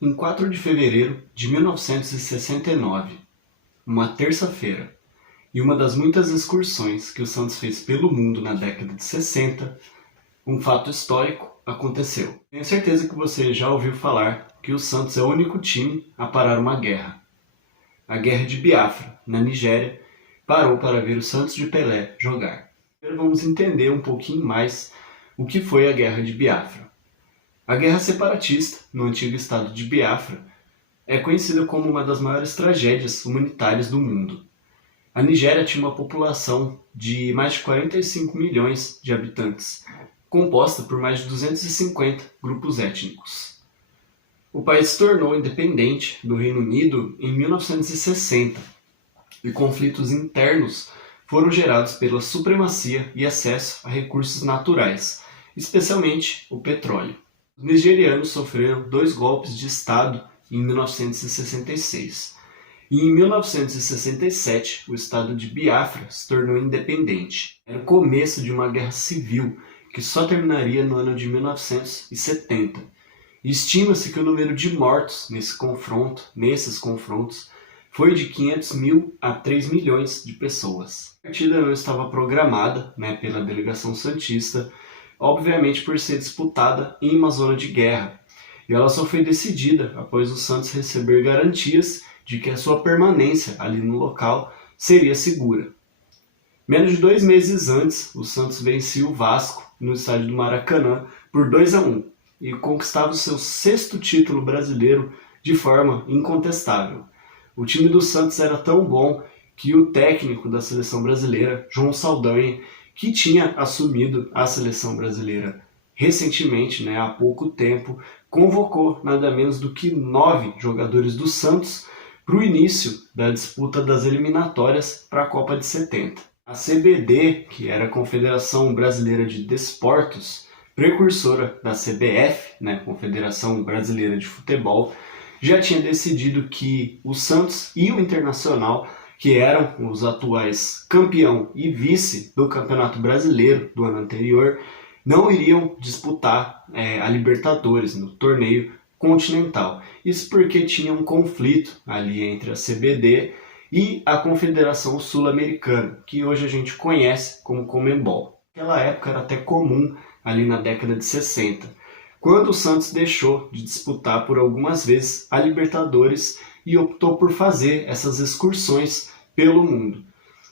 Em 4 de fevereiro de 1969, uma terça-feira, e uma das muitas excursões que o Santos fez pelo mundo na década de 60, um fato histórico aconteceu. Tenho certeza que você já ouviu falar que o Santos é o único time a parar uma guerra. A Guerra de Biafra, na Nigéria, parou para ver o Santos de Pelé jogar. Primeiro vamos entender um pouquinho mais o que foi a Guerra de Biafra. A guerra separatista, no antigo estado de Biafra, é conhecida como uma das maiores tragédias humanitárias do mundo. A Nigéria tinha uma população de mais de 45 milhões de habitantes, composta por mais de 250 grupos étnicos. O país se tornou independente do Reino Unido em 1960, e conflitos internos foram gerados pela supremacia e acesso a recursos naturais, especialmente o petróleo. Os nigerianos sofreram 2 golpes de Estado em 1966. E em 1967, o estado de Biafra se tornou independente. Era o começo de uma guerra civil que só terminaria no ano de 1970. E estima-se que o número de mortos nesses confrontos foi de 500 mil a 3 milhões de pessoas. A partida não estava programada pela delegação santista, obviamente por ser disputada em uma zona de guerra, e ela só foi decidida após o Santos receber garantias de que a sua permanência ali no local seria segura. Menos de 2 meses antes, o Santos vencia o Vasco no estádio do Maracanã por 2-1 e conquistava o seu 6º título brasileiro de forma incontestável. O time do Santos era tão bom que o técnico da seleção brasileira, João Saldanha, que tinha assumido a seleção brasileira recentemente, há pouco tempo, convocou nada menos do que 9 jogadores do Santos para o início da disputa das eliminatórias para a Copa de 70. A CBD, que era a Confederação Brasileira de Desportos, precursora da CBF, Confederação Brasileira de Futebol, já tinha decidido que o Santos e o Internacional, que eram os atuais campeão e vice do Campeonato Brasileiro do ano anterior, não iriam disputar a Libertadores no torneio continental. Isso porque tinha um conflito ali entre a CBD e a Confederação Sul-Americana, que hoje a gente conhece como Conmebol. Naquela época era até comum, ali na década de 60, quando o Santos deixou de disputar por algumas vezes a Libertadores e optou por fazer essas excursões pelo mundo.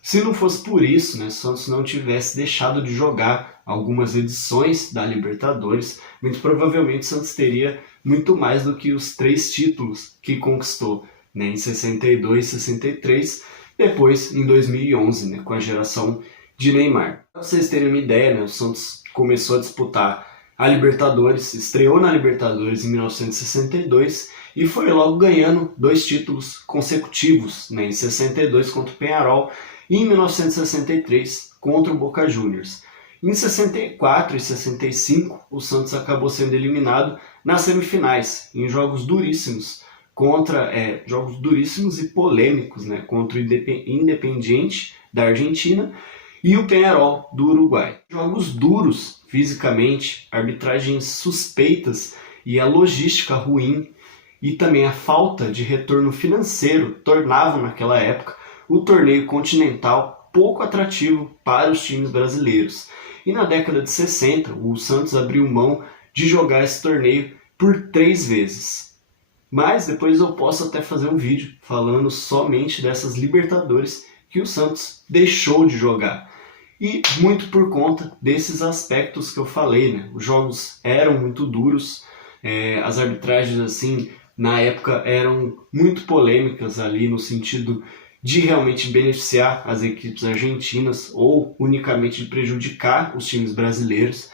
Se não fosse por isso, o Santos não tivesse deixado de jogar algumas edições da Libertadores, muito provavelmente o Santos teria muito mais do que os 3 títulos que conquistou, em 62, 63, depois em 2011, com a geração de Neymar. Para vocês terem uma ideia, o Santos começou a disputar a Libertadores, estreou na Libertadores em 1962 e foi logo ganhando 2 títulos consecutivos, em 62 contra o Peñarol e em 1963 contra o Boca Juniors. Em 64 e 65, o Santos acabou sendo eliminado nas semifinais, em jogos duríssimos, jogos duríssimos e polêmicos, contra o Independiente da Argentina e o Peñarol do Uruguai. Jogos duros fisicamente, arbitragens suspeitas e a logística ruim e também a falta de retorno financeiro tornavam naquela época o torneio continental pouco atrativo para os times brasileiros. E na década de 60, o Santos abriu mão de jogar esse torneio por 3 vezes. Mas depois eu posso até fazer um vídeo falando somente dessas Libertadores que o Santos deixou de jogar. E muito por conta desses aspectos que eu falei, Os jogos eram muito duros, as arbitragens, assim, na época eram muito polêmicas ali no sentido de realmente beneficiar as equipes argentinas ou unicamente de prejudicar os times brasileiros,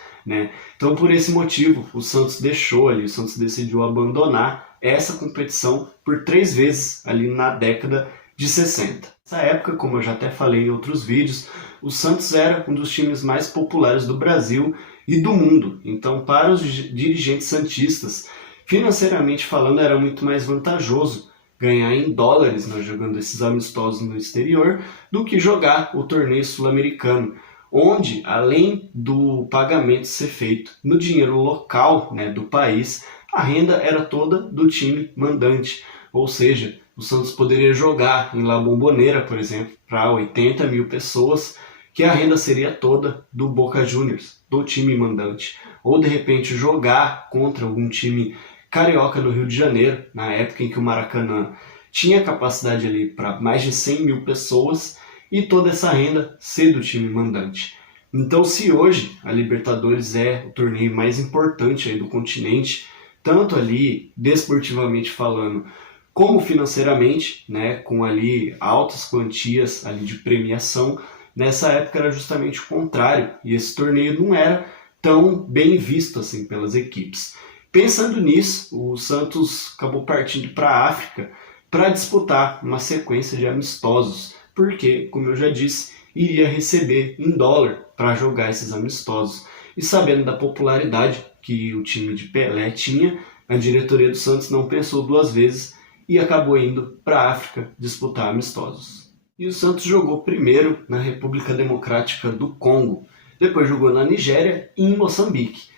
Então, por esse motivo, o Santos o Santos decidiu abandonar essa competição por 3 vezes ali na década de 60. Nessa época, como eu já até falei em outros vídeos, o Santos era um dos times mais populares do Brasil e do mundo. Então, para os dirigentes santistas, financeiramente falando, era muito mais vantajoso ganhar em dólares, jogando esses amistosos no exterior, do que jogar o torneio sul-americano, onde, além do pagamento ser feito no dinheiro local do país, a renda era toda do time mandante, ou seja, o Santos poderia jogar em La Bombonera, por exemplo, para 80 mil pessoas, que a renda seria toda do Boca Juniors, do time mandante. Ou de repente jogar contra algum time carioca no Rio de Janeiro, na época em que o Maracanã tinha capacidade ali para mais de 100 mil pessoas, e toda essa renda ser do time mandante. Então, se hoje a Libertadores é o torneio mais importante aí do continente, tanto ali desportivamente falando, como financeiramente, né, com ali altas quantias ali de premiação, nessa época era justamente o contrário, e esse torneio não era tão bem visto assim pelas equipes. Pensando nisso, o Santos acabou partindo para a África para disputar uma sequência de amistosos, porque, como eu já disse, iria receber em dólar para jogar esses amistosos. E sabendo da popularidade que o time de Pelé tinha, a diretoria do Santos não pensou duas vezes e acabou indo para a África disputar amistosos. E o Santos jogou primeiro na República Democrática do Congo, depois jogou na Nigéria e em Moçambique,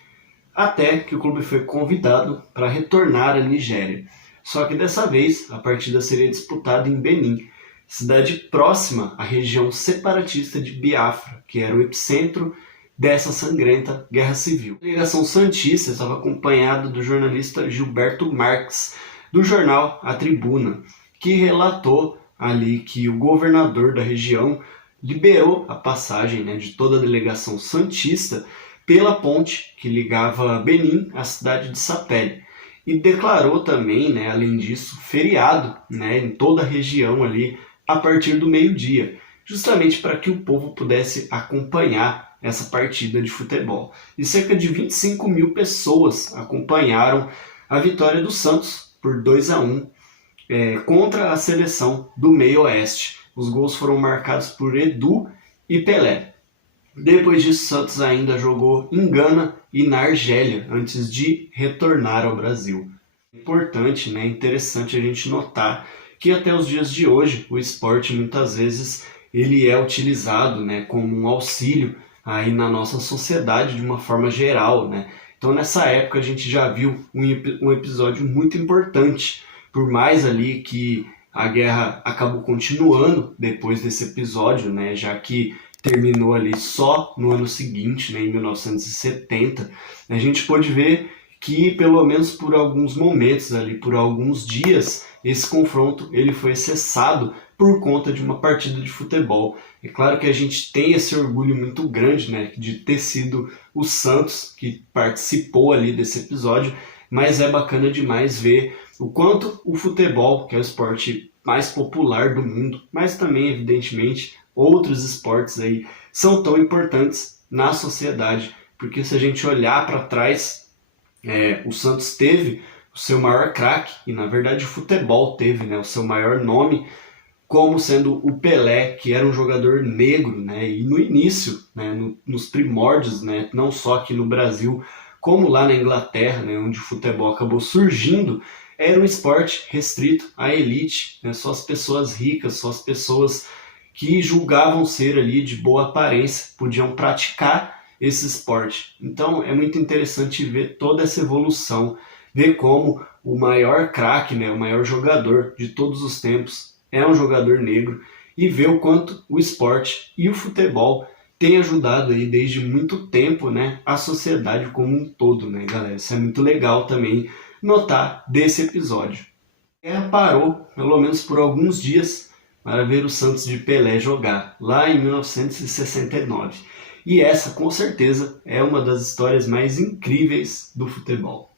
até que o clube foi convidado para retornar à Nigéria. Só que dessa vez a partida seria disputada em Benin, cidade próxima à região separatista de Biafra, que era o epicentro dessa sangrenta guerra civil. A delegação santista estava acompanhada do jornalista Gilberto Marques, do jornal A Tribuna, que relatou ali que o governador da região liberou a passagem, né, de toda a delegação santista pela ponte que ligava Benin à cidade de Sapele. E declarou também, né, além disso, feriado, né, em toda a região ali a partir do meio-dia, justamente para que o povo pudesse acompanhar essa partida de futebol. E cerca de 25 mil pessoas acompanharam a vitória do Santos por 2-1 contra a seleção do Meio-Oeste. Os gols foram marcados por Edu e Pelé. Depois disso, Santos ainda jogou em Gana e na Argélia, antes de retornar ao Brasil. Importante, né, interessante a gente notar que até os dias de hoje o esporte muitas vezes ele é utilizado, né, como um auxílio aí na nossa sociedade de uma forma geral, né? Então nessa época a gente já viu um episódio muito importante, por mais ali que a guerra acabou continuando depois desse episódio, né, já que terminou ali só no ano seguinte, né, em 1970, a gente pôde ver que pelo menos por alguns momentos ali, por alguns dias, esse confronto ele foi cessado por conta de uma partida de futebol. É claro que a gente tem esse orgulho muito grande, né, de ter sido o Santos que participou ali desse episódio, mas é bacana demais ver o quanto o futebol, que é o esporte mais popular do mundo, mas também, evidentemente, outros esportes aí são tão importantes na sociedade, porque se a gente olhar para trás, o Santos teve o seu maior craque, e na verdade o futebol teve, né, o seu maior nome, como sendo o Pelé, que era um jogador negro, né, e no início, né, nos primórdios, né, não só aqui no Brasil, como lá na Inglaterra, né, onde o futebol acabou surgindo, era um esporte restrito à elite, né, só as pessoas ricas, só as pessoas que julgavam ser ali de boa aparência podiam praticar esse esporte. Então é muito interessante ver toda essa evolução, ver como o maior craque, né, o maior jogador de todos os tempos é um jogador negro, e ver o quanto o esporte e o futebol tem ajudado aí desde muito tempo, né, a sociedade como um todo, né, galera? Isso é muito legal também notar desse episódio. A guerra parou, pelo menos por alguns dias, para ver o Santos de Pelé jogar, lá em 1969. E essa, com certeza, é uma das histórias mais incríveis do futebol.